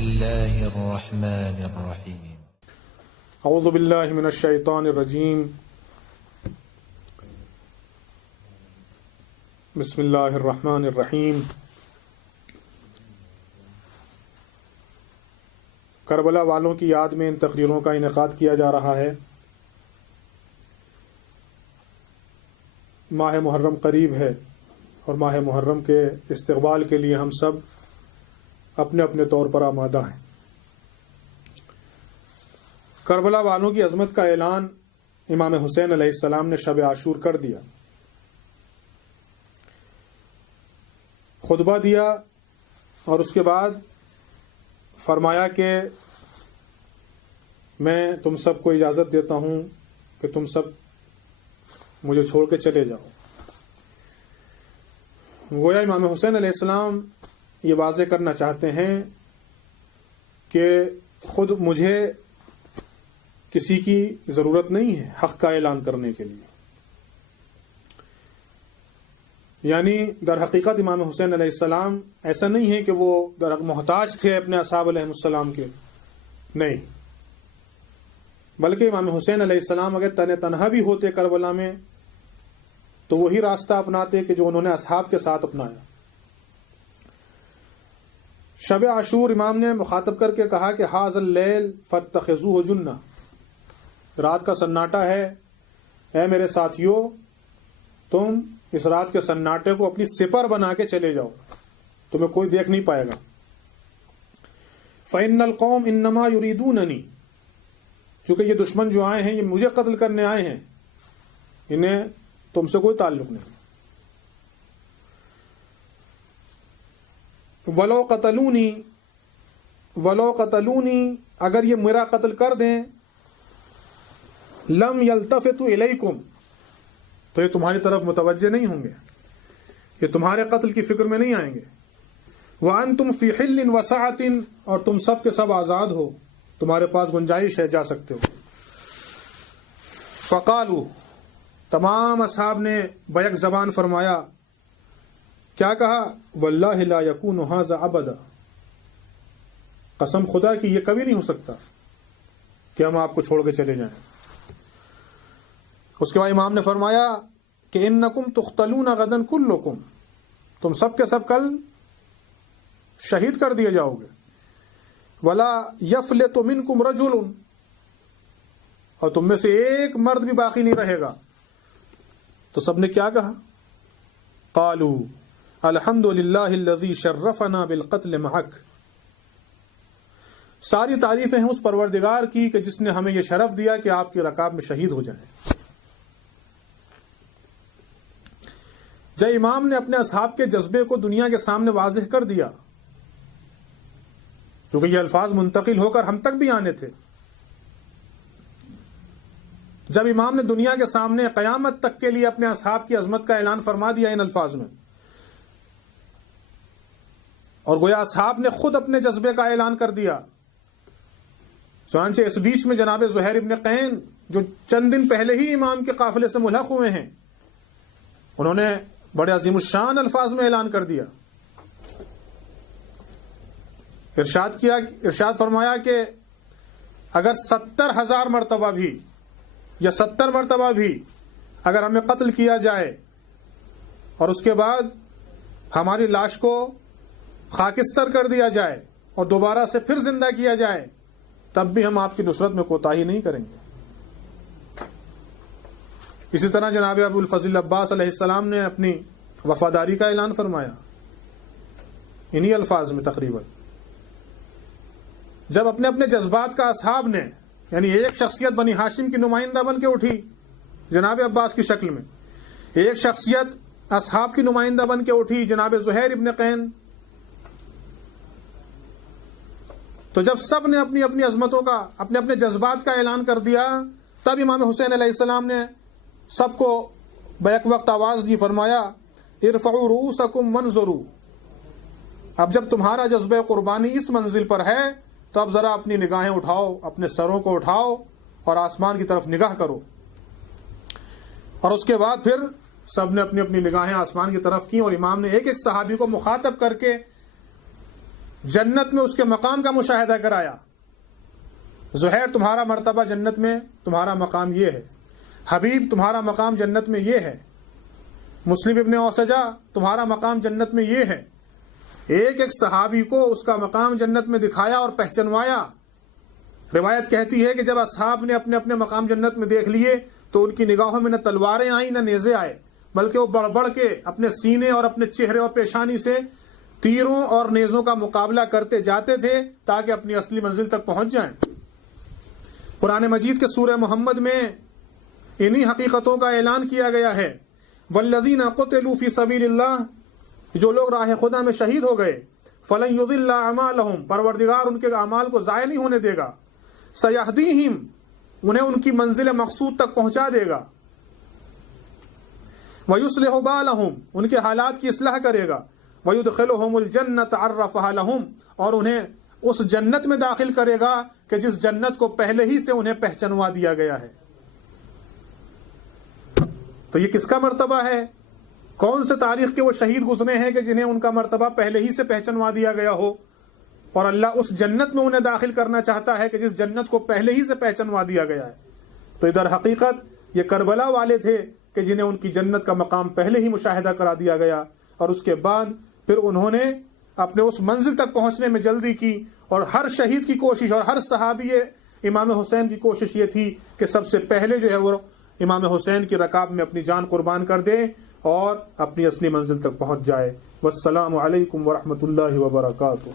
الله الرحمن الرحيم. اعوذ باللہ من الشیطان الرجیم. بسم اللہ الرحمن الرحیم. کربلا والوں کی یاد میں ان تقریروں کا انعقاد کیا جا رہا ہے. ماہ محرم قریب ہے اور ماہ محرم کے استقبال کے لیے ہم سب اپنے اپنے طور پر آمادہ ہیں. کربلا والوں کی عظمت کا اعلان امام حسین علیہ السلام نے شب عاشور کر دیا. خطبہ دیا اور اس کے بعد فرمایا کہ میں تم سب کو اجازت دیتا ہوں کہ تم سب مجھے چھوڑ کے چلے جاؤ. گویا امام حسین علیہ السلام یہ واضح کرنا چاہتے ہیں کہ خود مجھے کسی کی ضرورت نہیں ہے حق کا اعلان کرنے کے لیے. یعنی در حقیقت امام حسین علیہ السلام ایسا نہیں ہے کہ وہ محتاج تھے اپنے اصحاب علیہ السلام کے، نہیں، بلکہ امام حسین علیہ السلام اگر تنہا بھی ہوتے کربلا میں تو وہی راستہ اپناتے کہ جو انہوں نے اصحاب کے ساتھ اپنایا. شب عاشور امام نے مخاطب کر کے کہا کہ حاذ اللیل فاتخذوہ جنہ، رات کا سناٹا ہے، اے میرے ساتھیو تم اس رات کے سناٹے کو اپنی سپر بنا کے چلے جاؤ، تمہیں کوئی دیکھ نہیں پائے گا. فإن القوم انما یریدوننی، چونکہ یہ دشمن جو آئے ہیں یہ مجھے قتل کرنے آئے ہیں، انہیں تم سے کوئی تعلق نہیں. ولو قتلونی، اگر یہ میرا قتل کر دیں، لم یلتفتوا الیکم، تو یہ تمہاری طرف متوجہ نہیں ہوں گے، یہ تمہارے قتل کی فکر میں نہیں آئیں گے. وانتم فی حل وسعۃ، اور تم سب کے سب آزاد ہو، تمہارے پاس گنجائش ہے، جا سکتے ہو. فقالوا، تمام اصحاب نے بیک زبان فرمایا، کیا کہا؟ واللہ لا یکون ھذا ابدا، قسم خدا کی یہ کبھی نہیں ہو سکتا کہ ہم آپ کو چھوڑ کے چلے جائیں. اس کے بعد امام نے فرمایا کہ انکم تقتلون غدا کلکم، تم سب کے سب کل شہید کر دیے جاؤ گے. ولا یفلت منکم رجل، اور تم میں سے ایک مرد بھی باقی نہیں رہے گا. تو سب نے کیا کہا؟ قالوا الحمد للہ الذی شرفنا بالقتل معک، ساری تعریفیں ہیں اس پروردگار کی کہ جس نے ہمیں یہ شرف دیا کہ آپ کی رکاب میں شہید ہو جائیں. جب امام نے اپنے اصحاب کے جذبے کو دنیا کے سامنے واضح کر دیا، چونکہ یہ الفاظ منتقل ہو کر ہم تک بھی آنے تھے، جب امام نے دنیا کے سامنے قیامت تک کے لیے اپنے اصحاب کی عظمت کا اعلان فرما دیا ان الفاظ میں، اور گویا اصحاب نے خود اپنے جذبے کا اعلان کر دیا. چنانچہ اس بیچ میں جناب زہیر ابن قین جو چند دن پہلے ہی امام کے قافلے سے ملحق ہوئے ہیں، انہوں نے بڑے عظیم الشان الفاظ میں اعلان کر دیا. ارشاد فرمایا کہ اگر 70,000 مرتبہ بھی یا 70 مرتبہ بھی اگر ہمیں قتل کیا جائے اور اس کے بعد ہماری لاش کو خاکستر کر دیا جائے اور دوبارہ سے پھر زندہ کیا جائے، تب بھی ہم آپ کی نصرت میں کوتاہی نہیں کریں گے. اسی طرح جناب ابو الفضل عباس علیہ السلام نے اپنی وفاداری کا اعلان فرمایا انہی الفاظ میں تقریباً. جب اپنے اپنے جذبات کا اصحاب نے، یعنی ایک شخصیت بنی ہاشم کی نمائندہ بن کے اٹھی جناب عباس کی شکل میں، ایک شخصیت اصحاب کی نمائندہ بن کے اٹھی جناب زہیر ابن قین، تو جب سب نے اپنی اپنی عظمتوں کا، اپنے اپنے جذبات کا اعلان کر دیا، تب امام حسین علیہ السلام نے سب کو بیک وقت آواز دی، فرمایا ارفعوا رؤوسکم وانظروا، اب جب تمہارا جذبہ قربانی اس منزل پر ہے تو اب ذرا اپنی نگاہیں اٹھاؤ، اپنے سروں کو اٹھاؤ اور آسمان کی طرف نگاہ کرو. اور اس کے بعد پھر سب نے اپنی اپنی نگاہیں آسمان کی طرف کی اور امام نے ایک ایک صحابی کو مخاطب کر کے جنت میں اس کے مقام کا مشاہدہ کرایا. زہیر تمہارا مرتبہ جنت میں تمہارا مقام یہ ہے، حبیب تمہارا مقام جنت میں یہ ہے، مسلم ابن اوسجہ تمہارا مقام جنت میں یہ ہے. ایک ایک صحابی کو اس کا مقام جنت میں دکھایا اور پہچنوایا. روایت کہتی ہے کہ جب اصحاب نے اپنے اپنے مقام جنت میں دیکھ لیے تو ان کی نگاہوں میں نہ تلواریں آئیں نہ نیزے آئے، بلکہ وہ بڑھ بڑھ کے اپنے سینے اور اپنے چہرے اور پیشانی سے تیروں اور نیزوں کا مقابلہ کرتے جاتے تھے تاکہ اپنی اصلی منزل تک پہنچ جائیں. قرآن مجید کے سورہ محمد میں انہی حقیقتوں کا اعلان کیا گیا ہے. والذین قتلوا فی سبیل اللہ، جو لوگ راہ خدا میں شہید ہو گئے، فلن یضل اعمالہم، پروردگار ان کے اعمال کو ضائع نہیں ہونے دے گا. سیہدیہم، انہیں ان کی منزل مقصود تک پہنچا دے گا. ویصلح بالہم، ان کے حالات کی اصلاح کرے گا. ویدخلہم الجنۃ عرفہا لہم، اور انہیں اس جنت میں داخل کرے گا کہ جس جنت کو پہلے ہی سے انہیں پہچنوا دیا گیا ہے. تو یہ کس کا مرتبہ ہے؟ کون سے تاریخ کے وہ شہید گزرے ہیں کہ جنہیں ان کا مرتبہ پہلے ہی سے پہچنوا دیا گیا ہو، اور اللہ اس جنت میں انہیں داخل کرنا چاہتا ہے کہ جس جنت کو پہلے ہی سے پہچنوا دیا گیا ہے. تو ادھر حقیقت یہ کربلا والے تھے کہ جنہیں ان کی جنت کا مقام پہلے ہی مشاہدہ کرا دیا گیا، اور اس کے بعد پھر انہوں نے اپنے اس منزل تک پہنچنے میں جلدی کی. اور ہر شہید کی کوشش اور ہر صحابی امام حسین کی کوشش یہ تھی کہ سب سے پہلے جو ہے وہ امام حسین کی رکاب میں اپنی جان قربان کر دے اور اپنی اصلی منزل تک پہنچ جائے. والسلام علیکم ورحمۃ اللہ وبرکاتہ.